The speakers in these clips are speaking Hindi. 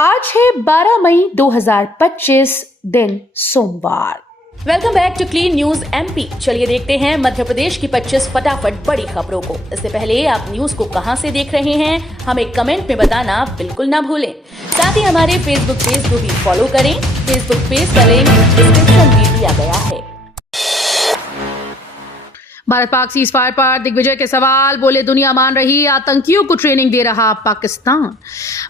आज है 12 मई 2025 दिन सोमवार। Welcome back to clean news MP. चलिए देखते हैं मध्य प्रदेश की 25 फटाफट बड़ी खबरों को। इससे पहले आप न्यूज को कहां से देख रहे हैं हमें कमेंट में बताना बिल्कुल ना भूलें। साथ ही हमारे फेसबुक पेज को भी फॉलो करें। फेसबुक पेज का लिंक डिस्क्रिप्शन में दिया गया है। भारत पाक सीज फायर पर दिग्विजय के सवाल, बोले दुनिया मान रही आतंकियों को ट्रेनिंग दे रहा पाकिस्तान।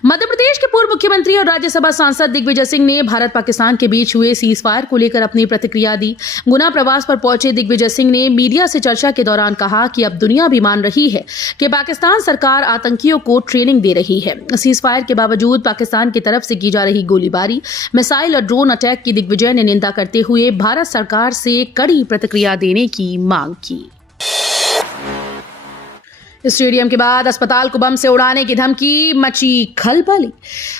मध्य प्रदेश के पूर्व मुख्यमंत्री और राज्यसभा सांसद दिग्विजय सिंह ने भारत पाकिस्तान के बीच हुए सीज फायर को लेकर अपनी प्रतिक्रिया दी। गुना प्रवास पर पहुंचे दिग्विजय सिंह ने मीडिया से चर्चा के दौरान कहा कि अब दुनिया भी मान रही है कि पाकिस्तान सरकार आतंकियों को ट्रेनिंग दे रही है। सीज फायर के बावजूद पाकिस्तान की तरफ से की जा रही गोलीबारी, मिसाइल और ड्रोन अटैक की दिग्विजय ने निंदा करते हुए भारत सरकार से कड़ी प्रतिक्रिया देने की मांग की। स्टेडियम के बाद अस्पताल को बम से उड़ाने की धमकी, मची खलबली।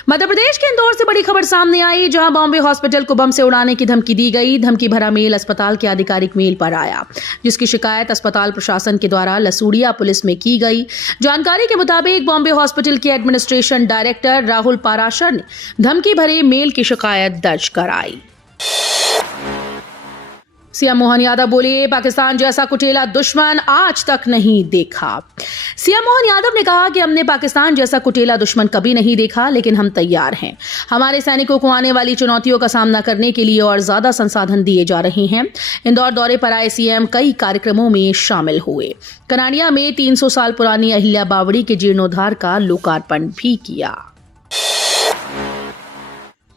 मध्य प्रदेश के इंदौर से बड़ी खबर सामने आई, जहां बॉम्बे हॉस्पिटल को बम से उड़ाने की धमकी दी गई। धमकी भरा मेल अस्पताल के आधिकारिक मेल पर आया, जिसकी शिकायत अस्पताल प्रशासन के द्वारा लसूड़िया पुलिस में की गई। जानकारी के मुताबिक बॉम्बे हॉस्पिटल के एडमिनिस्ट्रेशन डायरेक्टर राहुल पाराशर ने धमकी भरे मेल की शिकायत दर्ज कराई। सीएम मोहन यादव बोले, पाकिस्तान जैसा कुचेला दुश्मन आज तक नहीं देखा। सीएम मोहन यादव ने कहा कि हमने पाकिस्तान जैसा कुचेला दुश्मन कभी नहीं देखा, लेकिन हम तैयार हैं। हमारे सैनिकों को आने वाली चुनौतियों का सामना करने के लिए और ज्यादा संसाधन दिए जा रहे हैं। इंदौर दौरे पर आए सीएम कई कार्यक्रमों में शामिल हुए। कनाडिया में 300 साल पुरानी अहिल्या बावड़ी के जीर्णोद्धार का लोकार्पण भी किया।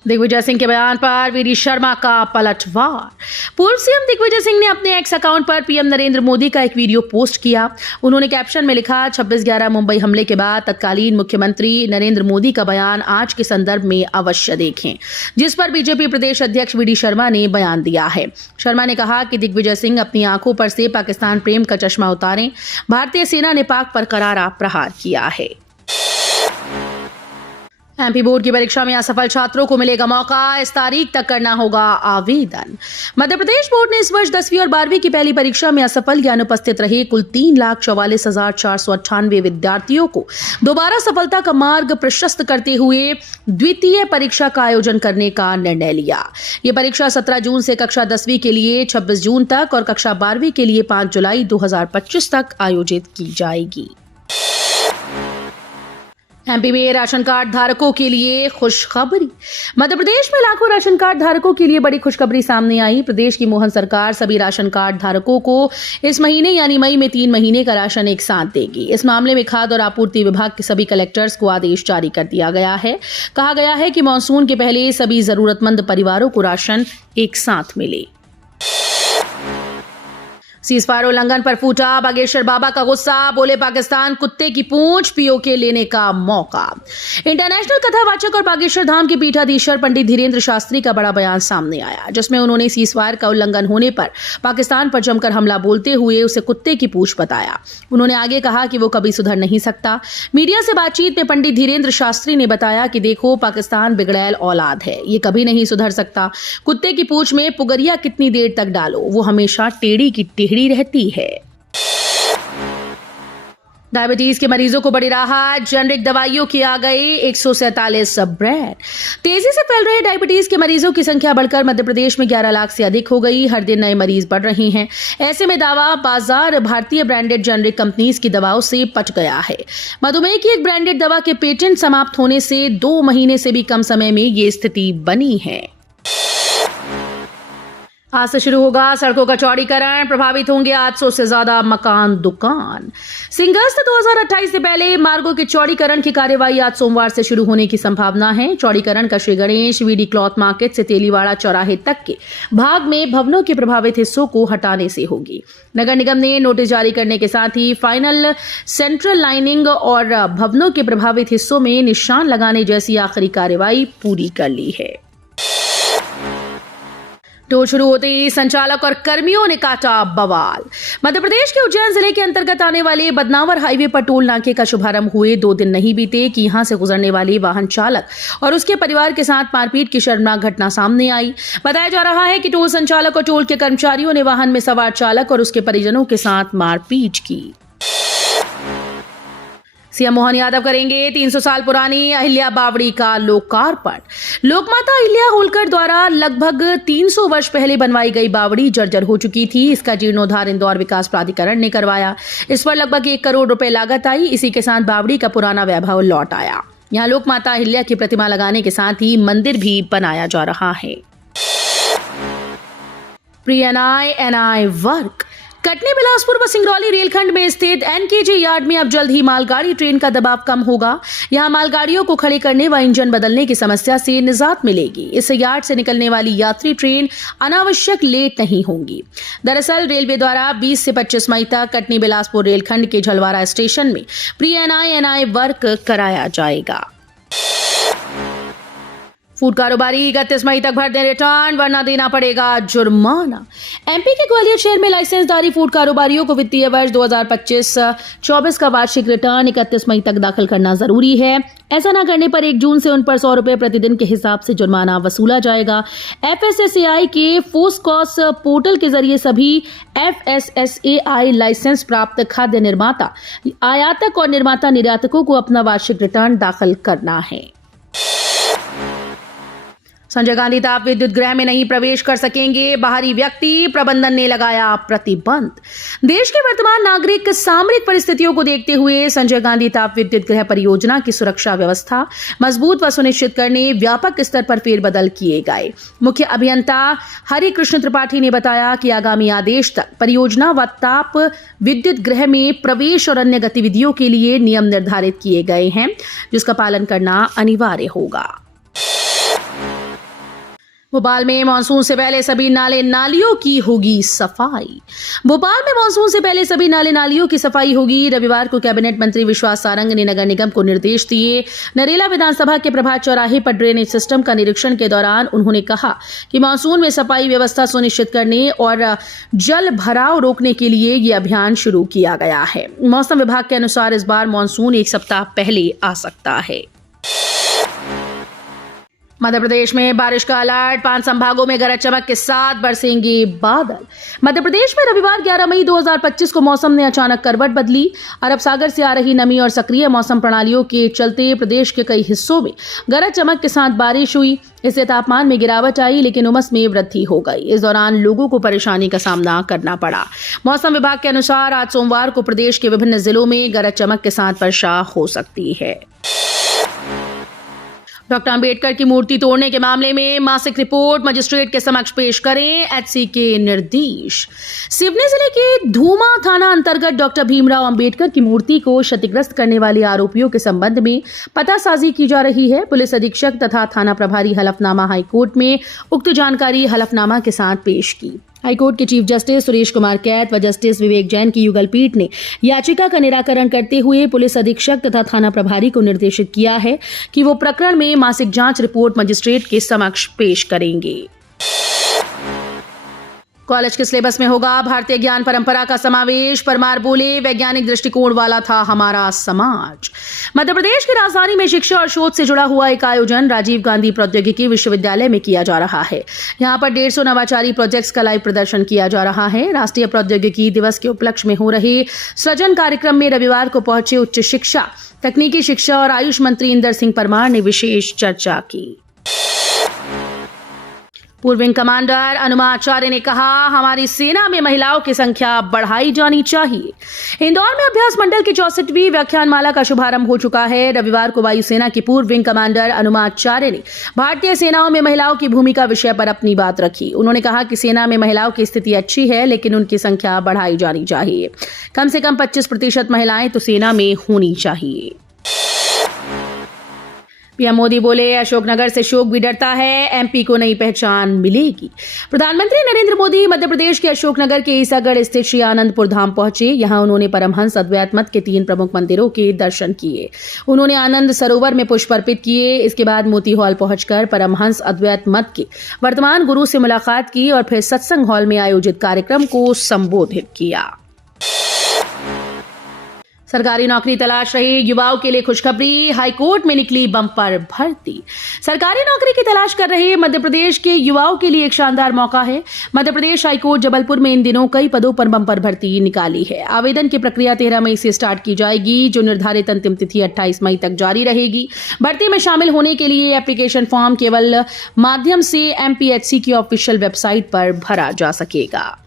दिग्विजय सिंह के बयान पर वीडी शर्मा का पलटवार। पूर्व सीएम दिग्विजय सिंह ने अपने एक्स अकाउंट पर पीएम नरेंद्र मोदी का एक वीडियो पोस्ट किया। उन्होंने कैप्शन में लिखा, 26/11 मुंबई हमले के बाद तत्कालीन मुख्यमंत्री नरेंद्र मोदी का बयान आज के संदर्भ में अवश्य देखें, जिस पर बीजेपी प्रदेश अध्यक्ष वीडी शर्मा ने बयान दिया है। शर्मा ने कहा कि दिग्विजय सिंह अपनी आंखों पर से पाकिस्तान प्रेम का चश्मा उतारें। भारतीय सेना ने पाक पर करारा प्रहार किया है। एमपी बोर्ड की परीक्षा में असफल छात्रों को मिलेगा मौका, इस तारीख तक करना होगा आवेदन। मध्य प्रदेश बोर्ड ने इस वर्ष 10वीं और 12वीं की पहली परीक्षा में असफल या अनुपस्थित रहे कुल 3,44,498 विद्यार्थियों को दोबारा सफलता का मार्ग प्रशस्त करते हुए द्वितीय परीक्षा का आयोजन करने का निर्णय लिया। ये परीक्षा 17 जून से कक्षा 10वीं के लिए 26 जून तक और कक्षा 12वीं के लिए 5 जुलाई 2025 तक आयोजित की जाएगी। एमपी में राशन कार्ड धारकों के लिए खुशखबरी। मध्य प्रदेश में लाखों राशन कार्ड धारकों के लिए बड़ी खुशखबरी सामने आई। प्रदेश की मोहन सरकार सभी राशन कार्ड धारकों को इस महीने यानी मई में 3 महीने का राशन एक साथ देगी। इस मामले में खाद्य और आपूर्ति विभाग के सभी कलेक्टर्स को आदेश जारी कर दिया गया है। कहा गया है कि मानसून के पहले सभी जरूरतमंद परिवारों को राशन एक साथ मिले। सीज फायर उल्लंघन पर फूटा बागेश्वर बाबा का गुस्सा, बोले पाकिस्तान कुत्ते की पूंछ पीओके लेने का मौका। इंटरनेशनल कथावाचक और बागेश्वर धाम के पीठाधीश्वर पंडित धीरेन्द्र शास्त्री का बड़ा बयान सामने आया, जिसमें उन्होंने सीज फायर का उल्लंघन होने पर पाकिस्तान पर जमकर हमला बोलते हुए उसे कुत्ते की पूंछ बताया। उन्होंने आगे कहा कि वो कभी सुधर नहीं सकता। मीडिया से बातचीत में पंडित धीरेन्द्र शास्त्री ने बताया कि देखो, पाकिस्तान बिगड़ैल औलाद है, ये कभी नहीं सुधर सकता। कुत्ते की पूंछ में पुगरिया कितनी देर तक डालो, वो हमेशा टेढ़ी की टेढ़ी रहती है। डायबिटीज के मरीजों को बड़ी राहत, जेनरिक दवाइयों की आ गई 147 ब्रांड। तेजी से फैल रहे डायबिटीज के मरीजों की संख्या बढ़कर मध्य प्रदेश में 11 लाख से अधिक हो गई। हर दिन नए मरीज बढ़ रहे हैं। ऐसे में दावा बाजार भारतीय ब्रांडेड जेनरिक कंपनीज की दवाओं से पच गया है। मधुमेह की एक ब्रांडेड दवा के पेटेंट समाप्त होने से 2 महीने से भी कम समय में ये स्थिति बनी है। आज से शुरू होगा सड़कों का चौड़ीकरण, प्रभावित होंगे 800 से ज्यादा मकान दुकान। सिंगस्त 2028 से पहले मार्गों के चौड़ीकरण की कार्यवाही आज सोमवार से शुरू होने की संभावना है। चौड़ीकरण का Shri Ganesh VD cloth market से तेलीवाड़ा चौराहे तक के भाग में भवनों के प्रभावित हिस्सों को हटाने से होगी। नगर निगम ने नोटिस जारी करने के साथ ही फाइनल सेंट्रल लाइनिंग और भवनों के प्रभावित हिस्सों में निशान लगाने जैसी आखिरी कार्यवाही पूरी कर ली है। टोल शुरू होते ही संचालक और कर्मियों ने काटा बवाल। मध्य प्रदेश के उज्जैन जिले के अंतर्गत आने वाले बदनावर हाईवे पर टोल नाके का शुभारंभ हुए 2 दिन नहीं बीते कि यहां से गुजरने वाले वाहन चालक और उसके परिवार के साथ मारपीट की शर्मनाक घटना सामने आई। बताया जा रहा है कि टोल संचालक और टोल के कर्मचारियों ने वाहन में सवार चालक और उसके परिजनों के साथ मारपीट की। सीएम मोहन यादव करेंगे 300 साल पुरानी अहिल्या बावड़ी का लोकार्पण। लोकमाता अहिल्या होलकर द्वारा लगभग 300 वर्ष पहले बनवाई गई बावड़ी जर्जर हो चुकी थी। इसका जीर्णोद्धार इंदौर विकास प्राधिकरण ने करवाया। इस पर लगभग 1 करोड़ रुपए लागत आई। इसी के साथ बावड़ी का पुराना वैभव लौट आया। यहाँ लोकमाता अहिल्या की प्रतिमा लगाने के साथ ही मंदिर भी बनाया जा रहा है। Pre NI work. Katni, Bilaspur व सिंगरौली रेलखंड में स्थित एनकेजे यार्ड में अब जल्द ही मालगाड़ी ट्रेन का दबाव कम होगा। यहां मालगाड़ियों को खड़े करने व इंजन बदलने की समस्या से निजात मिलेगी। इस यार्ड से निकलने वाली यात्री ट्रेन अनावश्यक लेट नहीं होंगी। दरअसल रेलवे द्वारा 20 से 25 मई तक कटनी बिलासपुर रेलखंड के झलवारा स्टेशन में प्री एनआई वर्क कराया जाएगा। फूड कारोबारी 31 मई तक भर दें रिटर्न, वरना देना पड़ेगा जुर्माना। एमपी के ग्वालियर शहर में लाइसेंसधारी फूड कारोबारियों को वित्तीय वर्ष 2025-24 का वार्षिक रिटर्न 31 मई तक दाखिल करना जरूरी है। ऐसा न करने पर 1 जून से उन पर 100 रुपए प्रतिदिन के हिसाब से जुर्माना वसूला जाएगा। FSSAI के फोस्कॉस पोर्टल के जरिए सभी FSSAI लाइसेंस प्राप्त खाद्य निर्माता, आयातक और निर्माता निर्यातकों को अपना वार्षिक रिटर्न दाखिल करना है। संजय गांधी ताप विद्युत गृह में नहीं प्रवेश कर सकेंगे बाहरी व्यक्ति, प्रबंधन ने लगाया प्रतिबंध। देश के वर्तमान नागरिक सामरिक परिस्थितियों को देखते हुए संजय गांधी ताप विद्युत गृह परियोजना की सुरक्षा व्यवस्था मजबूत व सुनिश्चित करने व्यापक स्तर पर फेरबदल किए गए। मुख्य अभियंता हरि कृष्ण त्रिपाठी ने बताया कि आगामी आदेश तक परियोजना व ताप विद्युत गृह में प्रवेश और अन्य गतिविधियों के लिए नियम निर्धारित किए गए हैं, जिसका पालन करना अनिवार्य होगा। भोपाल में मानसून से पहले सभी नाले नालियों की होगी सफाई। भोपाल में मानसून से पहले सभी नाले नालियों की सफाई होगी। रविवार को कैबिनेट मंत्री विश्वास सारंग ने नगर निगम को निर्देश दिए। नरेला विधानसभा के प्रभात चौराहे पर ड्रेनेज सिस्टम का निरीक्षण के दौरान उन्होंने कहा कि मानसून में सफाई व्यवस्था सुनिश्चित करने और जल भराव रोकने के लिए ये अभियान शुरू किया गया है। मौसम विभाग के अनुसार इस बार मानसून 1 सप्ताह पहले आ सकता है। मध्य प्रदेश में बारिश का अलर्ट, 5 संभागों में गरज चमक के साथ बरसेंगे बादल। मध्य प्रदेश में रविवार 11 मई 2025 को मौसम ने अचानक करवट बदली। अरब सागर से आ रही नमी और सक्रिय मौसम प्रणालियों के चलते प्रदेश के कई हिस्सों में गरज चमक के साथ बारिश हुई। इससे तापमान में गिरावट आई, लेकिन उमस में वृद्धि हो गई। इस दौरान लोगों को परेशानी का सामना करना पड़ा। मौसम विभाग के अनुसार आज सोमवार को प्रदेश के विभिन्न जिलों में गरज चमक के साथ वर्षा हो सकती है। डॉक्टर अंबेडकर की मूर्ति तोड़ने के मामले में मासिक रिपोर्ट मजिस्ट्रेट के समक्ष पेश करें, एचसी के निर्देश। सिवनी जिले के धूमा थाना अंतर्गत डॉक्टर भीमराव अंबेडकर की मूर्ति को क्षतिग्रस्त करने वाले आरोपियों के संबंध में पतासाजी की जा रही है। पुलिस अधीक्षक तथा थाना प्रभारी हलफनामा हाईकोर्ट में उक्त जानकारी हलफनामा के साथ पेश की। हाईकोर्ट के चीफ जस्टिस सुरेश कुमार कैत व जस्टिस विवेक जैन की युगल पीठ ने याचिका का निराकरण करते हुए पुलिस अधीक्षक तथा थाना प्रभारी को निर्देशित किया है कि वो प्रकरण में मासिक जांच रिपोर्ट मजिस्ट्रेट के समक्ष पेश करेंगे। कॉलेज के सिलेबस में होगा भारतीय ज्ञान परंपरा का समावेश। परमार बोले, वैज्ञानिक दृष्टिकोण वाला था हमारा समाज। मध्य प्रदेश की राजधानी में शिक्षा और शोध से जुड़ा हुआ एक आयोजन राजीव गांधी प्रौद्योगिकी विश्वविद्यालय में किया जा रहा है। यहाँ पर 150 नवाचारी प्रोजेक्ट्स का लाइव प्रदर्शन किया जा रहा है। राष्ट्रीय प्रौद्योगिकी दिवस के उपलक्ष्य में हो रहे सृजन कार्यक्रम में रविवार को पहुंचे उच्च शिक्षा, तकनीकी शिक्षा और आयुष मंत्री इंदर सिंह परमार ने विशेष चर्चा की। पूर्व विंग कमांडर अनुमा आचार्य ने कहा, हमारी सेना में महिलाओं की संख्या बढ़ाई जानी चाहिए। इंदौर में अभ्यास मंडल की 64वीं व्याख्यानमाला का शुभारंभ हो चुका है। रविवार को वायुसेना की पूर्व विंग कमांडर अनुमा आचार्य ने भारतीय सेनाओं में महिलाओं की भूमिका विषय पर अपनी बात रखी। उन्होंने कहा कि सेना में महिलाओं की स्थिति अच्छी है, लेकिन उनकी संख्या बढ़ाई जानी चाहिए। कम से कम 25% महिलाएं तो सेना में होनी चाहिए। पीएम मोदी बोले, अशोकनगर से शोक भी डरता है, एमपी को नई पहचान मिलेगी। प्रधानमंत्री नरेंद्र मोदी मध्य प्रदेश के अशोकनगर के ईसागढ़ स्थित श्री आनंदपुर धाम पहुंचे। यहां उन्होंने परमहंस अद्वैत मत के 3 प्रमुख मंदिरों के दर्शन किए। उन्होंने आनंद सरोवर में पुष्प अर्पित किए। इसके बाद मोती हॉल पहुंचकर परमहंस अद्वैत मत के वर्तमान गुरु से मुलाकात की और फिर सत्संग हॉल में आयोजित कार्यक्रम को संबोधित किया। सरकारी नौकरी तलाश रहे युवाओं के लिए खुशखबरी, हाईकोर्ट में निकली बम्पर भर्ती। सरकारी नौकरी की तलाश कर रहे मध्य प्रदेश के युवाओं के लिए एक शानदार मौका है। मध्य प्रदेश हाईकोर्ट जबलपुर में इन दिनों कई पदों पर बम्पर भर्ती निकाली है। आवेदन की प्रक्रिया 13 मई से स्टार्ट की जाएगी, जो निर्धारित अंतिम तिथि 28 मई तक जारी रहेगी। भर्ती में शामिल होने के लिए एप्लीकेशन फॉर्म केवल माध्यम से MPHC की ऑफिशियल वेबसाइट पर भरा जा सकेगा।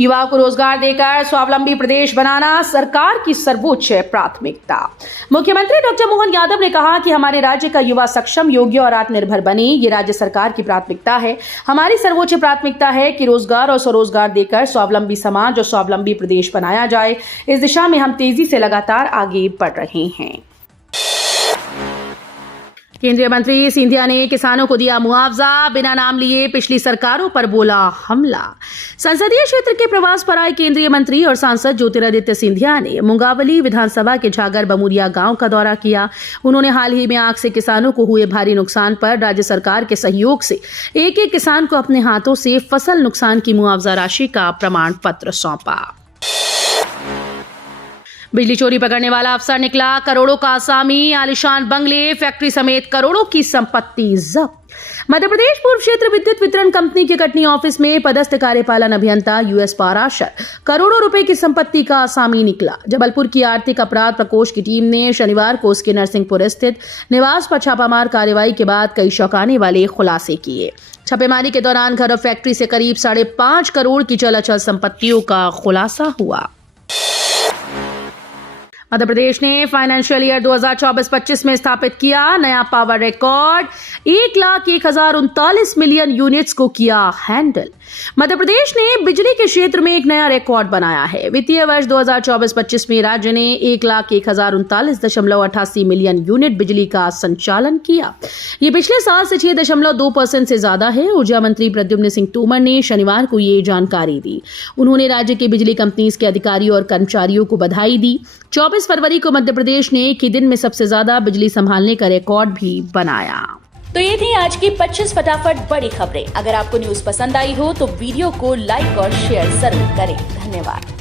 युवाओं को रोजगार देकर स्वावलंबी प्रदेश बनाना सरकार की सर्वोच्च प्राथमिकता। मुख्यमंत्री डॉक्टर मोहन यादव ने कहा कि हमारे राज्य का युवा सक्षम, योग्य और आत्मनिर्भर बने, ये राज्य सरकार की प्राथमिकता है। हमारी सर्वोच्च प्राथमिकता है कि रोजगार और स्वरोजगार देकर स्वावलंबी समाज और स्वावलंबी प्रदेश बनाया जाए। इस दिशा में हम तेजी से लगातार आगे बढ़ रहे हैं। केंद्रीय मंत्री सिंधिया ने किसानों को दिया मुआवजा, बिना नाम लिए पिछली सरकारों पर बोला हमला। संसदीय क्षेत्र के प्रवास पर आए केंद्रीय मंत्री और सांसद ज्योतिरादित्य सिंधिया ने मुंगावली विधानसभा के झागर बमुरिया गांव का दौरा किया। उन्होंने हाल ही में आग से किसानों को हुए भारी नुकसान पर राज्य सरकार के सहयोग से एक एक किसान को अपने हाथों से फसल नुकसान की मुआवजा राशि का प्रमाण पत्र सौंपा। बिजली चोरी पकड़ने वाला अफसर निकला, करोड़ों का आसामी, आलिशान बंगले, फैक्ट्री समेत करोड़ों की संपत्ति जब्त। मध्य प्रदेश पूर्व क्षेत्र विद्युत वितरण कंपनी के कटनी ऑफिस में पदस्थ कार्यपालन अभियंता US पाराशर करोड़ों रुपए की संपत्ति का आसामी निकला। जबलपुर की आर्थिक अपराध प्रकोष्ठ की टीम ने शनिवार को उसके नरसिंहपुर स्थित निवास पर छापामार कार्रवाई के बाद कई चौंकाने वाले खुलासे किए। छापेमारी के दौरान घर और फैक्ट्री से करीब 5.5 करोड़ की चल अचल संपत्तियों का खुलासा हुआ। मध्य प्रदेश ने फाइनेंशियल ईयर 2024-25 में स्थापित किया नया पावर रिकॉर्ड, 1,01,039 मिलियन यूनिट्स को किया हैंडल। मध्य प्रदेश ने बिजली के क्षेत्र में एक नया रिकॉर्ड बनाया है। वित्तीय वर्ष 2024-25 में राज्य ने 1,01,039.88 मिलियन यूनिट बिजली का संचालन किया। ये पिछले साल से 6.2% से ज्यादा है। ऊर्जा मंत्री प्रद्युम्न सिंह तोमर ने शनिवार को ये जानकारी दी। उन्होंने राज्य के बिजली कंपनीज के अधिकारियों और कर्मचारियों को बधाई दी। 24 फरवरी को मध्य प्रदेश ने एक ही दिन में सबसे ज्यादा बिजली संभालने का रिकॉर्ड भी बनाया। तो ये थी आज की 25 फटाफट बड़ी खबरें। अगर आपको न्यूज पसंद आई हो तो वीडियो को लाइक और शेयर जरूर करें। धन्यवाद।